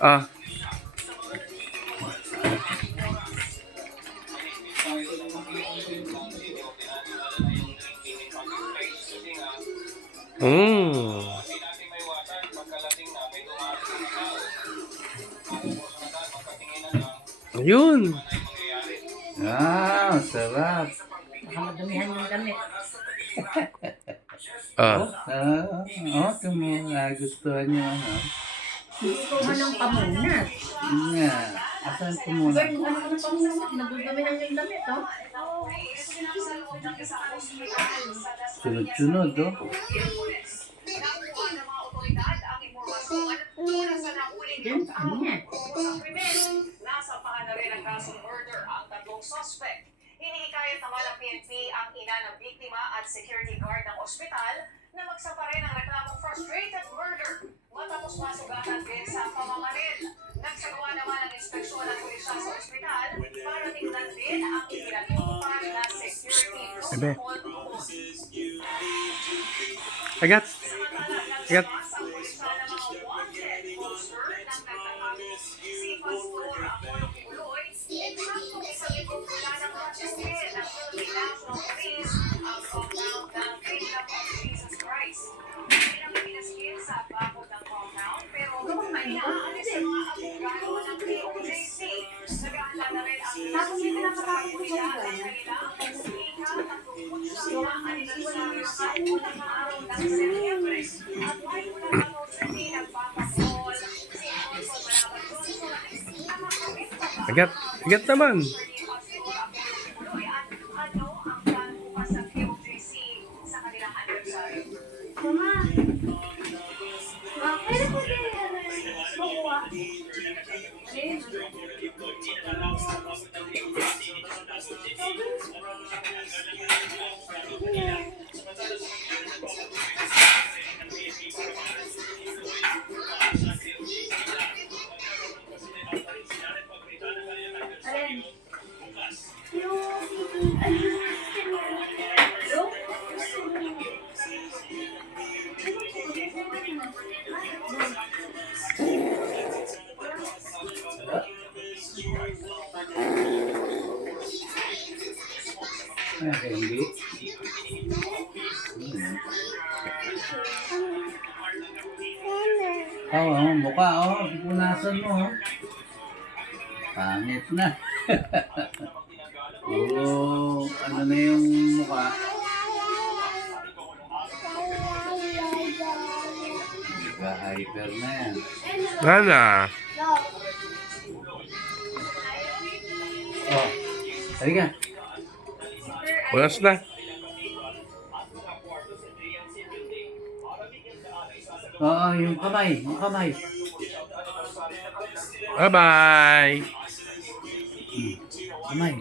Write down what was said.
Ah. Ayun. Ah, sarap. Baka madumihan yung damit. Ah. Ito mo, nagustuhan niyo, ano? Kuha ng pamunas. Yun nga. Asan ko muna? Bern, ano ka ng pamunas? Nadudumihan yung damit, oh. Sunod-sunod, oh. Yan, ano yan? Nasa paana rin ang kasong murder ang tatlong suspect. Hinihikayat naman ng PNP ang ina ng biktima at security guard ng ospital na magsampa rin ang reklamong frustrated murder matapos masugatan din sa pamamaril. Nagsagawa naman ang inspeksyon ng pulisya sa ospital para tingnan din ang ipinatutupad na security protocol doon. Agat. Agat. Tapos yung pinapatapos ko sa Agat. Agat naman. Mama, pwede po din makuha. Alin? Hindi. Mukha, punasan mo, oh. Pangit na. Puro, ano na yung mukha. Nagka-hyper na yan. Nana. Oh, halika. Oras na. Oo, yung kamay, yung kamay. Bye-bye. Kamay.